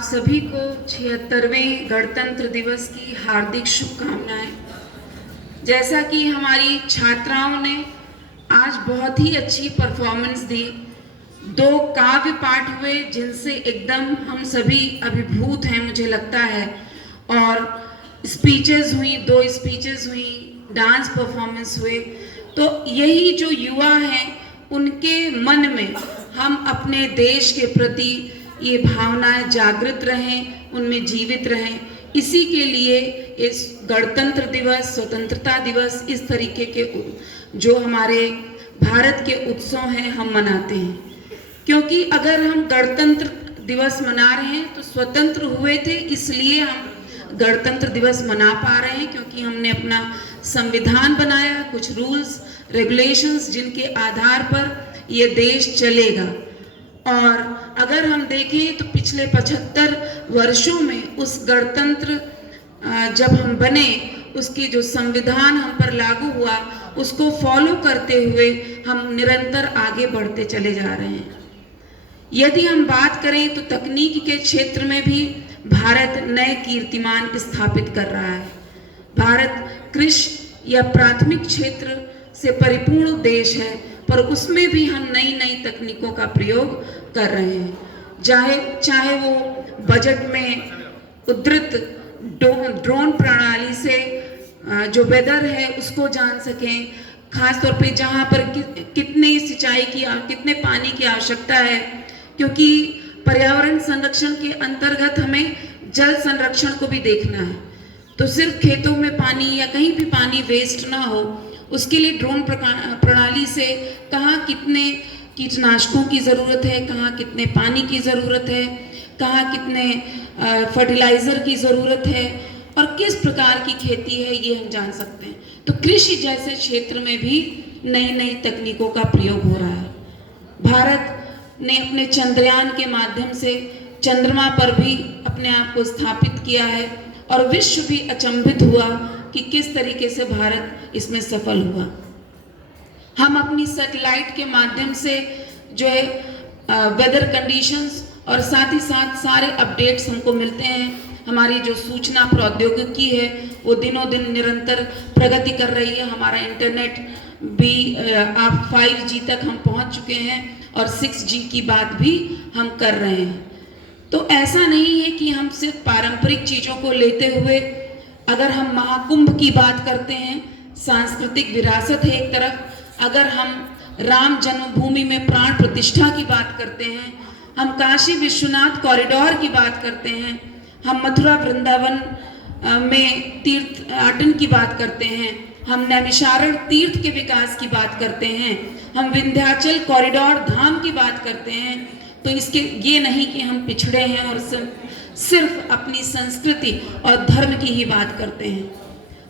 आप सभी को 76वें गणतंत्र दिवस की हार्दिक शुभकामनाएं। जैसा कि हमारी छात्राओं ने आज बहुत ही अच्छी परफॉर्मेंस दी, 2 काव्य पाठ हुए जिनसे एकदम हम सभी अभिभूत हैं मुझे लगता है, और स्पीचेस हुई, 2 स्पीचेस हुई, डांस परफॉर्मेंस हुए। तो यही जो युवा हैं उनके मन में हम अपने देश के प्रति ये भावनाएं जागृत रहें, उनमें जीवित रहें। इसी के लिए इस गणतंत्र दिवस, स्वतंत्रता दिवस, इस तरीके के जो हमारे भारत के उत्सव हैं हम मनाते हैं। क्योंकि अगर हम गणतंत्र दिवस मना रहे हैं तो स्वतंत्र हुए थे इसलिए हम गणतंत्र दिवस मना पा रहे हैं, क्योंकि हमने अपना संविधान बनाया, कुछ रूल्स रेगुलेशंस जिनके आधार पर ये देश चलेगा। और अगर हम देखें तो पिछले 75 वर्षों में उस गणतंत्र जब हम बने, उसकी जो संविधान हम पर लागू हुआ उसको फॉलो करते हुए हम निरंतर आगे बढ़ते चले जा रहे हैं। यदि हम बात करें तो तकनीक के क्षेत्र में भी भारत नए कीर्तिमान स्थापित कर रहा है। भारत कृषि या प्राथमिक क्षेत्र से परिपूर्ण देश है, पर उसमें भी हम नई नई तकनीकों का प्रयोग कर रहे हैं। चाहे वो बजट में उद्धृत ड्रोन प्रणाली से जो वेदर है उसको जान सकें, खासतौर पे जहाँ पर कितने सिंचाई की, कितने पानी की आवश्यकता है, क्योंकि पर्यावरण संरक्षण के अंतर्गत हमें जल संरक्षण को भी देखना है। तो सिर्फ खेतों में पानी या कहीं भी पानी वेस्ट ना हो, उसके लिए ड्रोन प्रणाली से कहाँ कितने कीटनाशकों की ज़रूरत है, कहाँ कितने पानी की ज़रूरत है, कहाँ कितने फर्टिलाइज़र की ज़रूरत है और किस प्रकार की खेती है, ये हम जान सकते हैं। तो कृषि जैसे क्षेत्र में भी नई नई तकनीकों का प्रयोग हो रहा है। भारत ने अपने चंद्रयान के माध्यम से चंद्रमा पर भी अपने आप को स्थापित किया है और विश्व भी अचंभित हुआ कि किस तरीके से भारत इसमें सफल हुआ। हम अपनी सैटेलाइट के माध्यम से जो है वेदर कंडीशंस और साथ ही साथ सारे अपडेट्स हमको मिलते हैं। हमारी जो सूचना प्रौद्योगिकी है वो दिनों दिन निरंतर प्रगति कर रही है। हमारा इंटरनेट भी आप 5G तक हम पहुंच चुके हैं और 6G की बात भी हम कर रहे हैं। तो ऐसा नहीं है कि हम सिर्फ पारंपरिक चीज़ों को लेते हुए, अगर हम महाकुंभ की बात करते हैं, सांस्कृतिक विरासत है एक तरफ, अगर हम राम जन्मभूमि में प्राण प्रतिष्ठा की बात करते हैं, हम काशी विश्वनाथ कॉरिडोर की बात करते हैं, हम मथुरा वृंदावन में तीर्थाटन की बात करते हैं, हम नैमिषारण्य तीर्थ के विकास की बात करते हैं, हम विंध्याचल कॉरिडोर धाम की बात करते हैं, तो इसके ये नहीं कि हम पिछड़े हैं और सिर्फ अपनी संस्कृति और धर्म की ही बात करते हैं।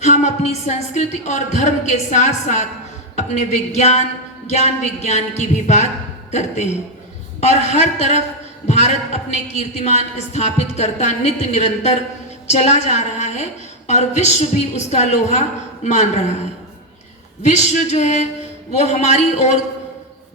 हम अपनी संस्कृति और धर्म के साथ साथ अपने ज्ञान विज्ञान की भी बात करते हैं और हर तरफ भारत अपने कीर्तिमान स्थापित करता नित्य निरंतर चला जा रहा है और विश्व भी उसका लोहा मान रहा है। विश्व जो है वो हमारी ओर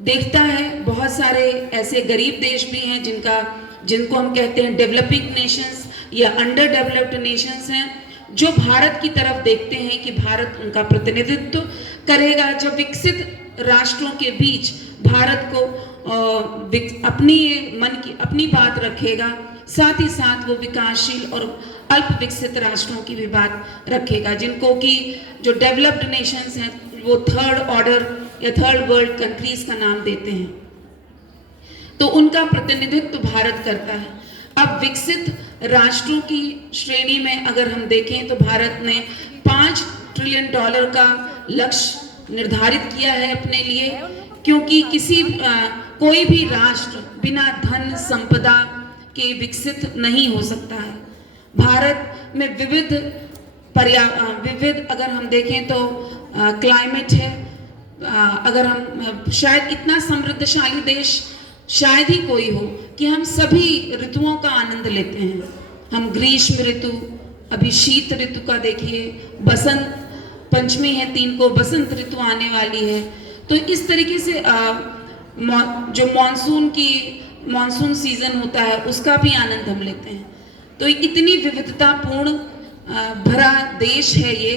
देखता है। बहुत सारे ऐसे गरीब देश भी हैं जिनको हम कहते हैं डेवलपिंग नेशंस या अंडर डेवलप्ड नेशंस हैं, जो भारत की तरफ देखते हैं कि भारत उनका प्रतिनिधित्व करेगा। जब विकसित राष्ट्रों के बीच भारत को अपनी बात रखेगा, साथ ही साथ वो विकासशील और अल्प विकसित राष्ट्रों की भी बात रखेगा, जिनको कि जो डेवलप्ड नेशंस हैं वो थर्ड ऑर्डर या थर्ड वर्ल्ड कंट्रीज का नाम देते हैं। तो उनका प्रतिनिधित्व भारत करता है। अब विकसित राष्ट्रों की श्रेणी में अगर हम देखें तो भारत ने $5 ट्रिलियन का लक्ष्य निर्धारित किया है अपने लिए, क्योंकि कोई भी राष्ट्र बिना धन संपदा के विकसित नहीं हो सकता है। भारत में विविध अगर हम देखें तो क्लाइमेट है। अगर हम शायद इतना समृद्धशाली देश शायद ही कोई हो कि हम सभी ऋतुओं का आनंद लेते हैं। हम ग्रीष्म ऋतु, अभी शीत ऋतु का देखिए, बसंत पंचमी है 3 को, बसंत ऋतु आने वाली है। तो इस तरीके से जो मॉनसून की मॉनसून सीजन होता है उसका भी आनंद हम लेते हैं। तो इतनी विविधतापूर्ण भरा देश है ये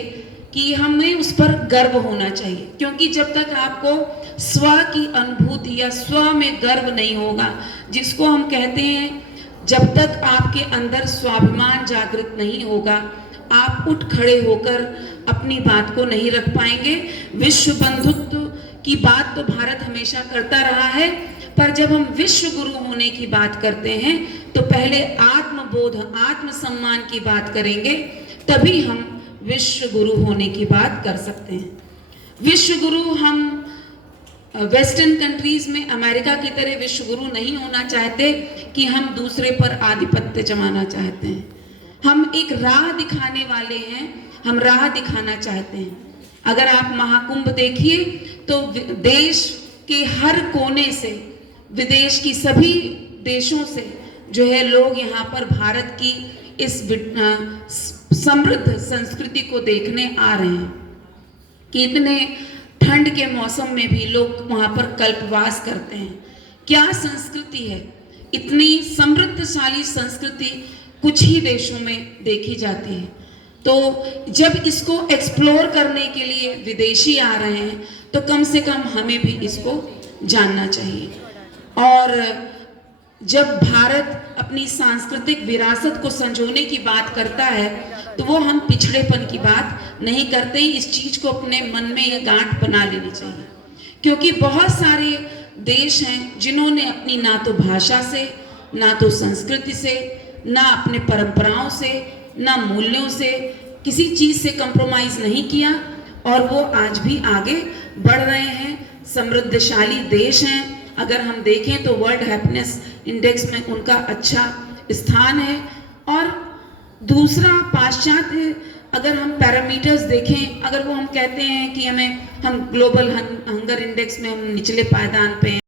कि हमें उस पर गर्व होना चाहिए, क्योंकि जब तक आपको स्व की अनुभूति या स्व में गर्व नहीं होगा, जिसको हम कहते हैं, जब तक आपके अंदर स्वाभिमान जागृत नहीं होगा, आप उठ खड़े होकर अपनी बात को नहीं रख पाएंगे। विश्व बंधुत्व की बात तो भारत हमेशा करता रहा है, पर जब हम विश्व गुरु होने की बात करते हैं तो पहले आत्मबोध, आत्मसम्मान की बात करेंगे, तभी हम विश्व गुरु होने की बात कर सकते हैं। विश्व गुरु हम वेस्टर्न कंट्रीज में अमेरिका की तरह विश्व गुरु नहीं होना चाहते कि हम दूसरे पर आधिपत्य जमाना चाहते हैं। हम एक राह दिखाने वाले हैं, हम राह दिखाना चाहते हैं। अगर आप महाकुंभ देखिए तो देश के हर कोने से, विदेश की सभी देशों से जो है लोग यहाँ पर भारत की इस समृद्ध संस्कृति को देखने आ रहे हैं कि इतने ठंड के मौसम में भी लोग वहाँ पर कल्पवास करते हैं। क्या संस्कृति है! इतनी समृद्धशाली संस्कृति कुछ ही देशों में देखी जाती है। तो जब इसको एक्सप्लोर करने के लिए विदेशी आ रहे हैं तो कम से कम हमें भी इसको जानना चाहिए। और जब भारत अपनी सांस्कृतिक विरासत को संजोने की बात करता है तो वो हम पिछड़ेपन की बात नहीं करते। इस चीज़ को अपने मन में ये गांठ बना लेनी चाहिए, क्योंकि बहुत सारे देश हैं जिन्होंने अपनी ना तो भाषा से, ना तो संस्कृति से, ना अपने परंपराओं से, ना मूल्यों से, किसी चीज़ से कंप्रोमाइज़ नहीं किया और वो आज भी आगे बढ़ रहे हैं। समृद्धशाली देश हैं। अगर हम देखें तो वर्ल्ड हैप्पीनेस इंडेक्स में उनका अच्छा स्थान है। और दूसरा, पाश्चात्य अगर हम पैरामीटर्स देखें, अगर वो हम कहते हैं कि हम ग्लोबल हंगर इंडेक्स में हम निचले पायदान पे हैं,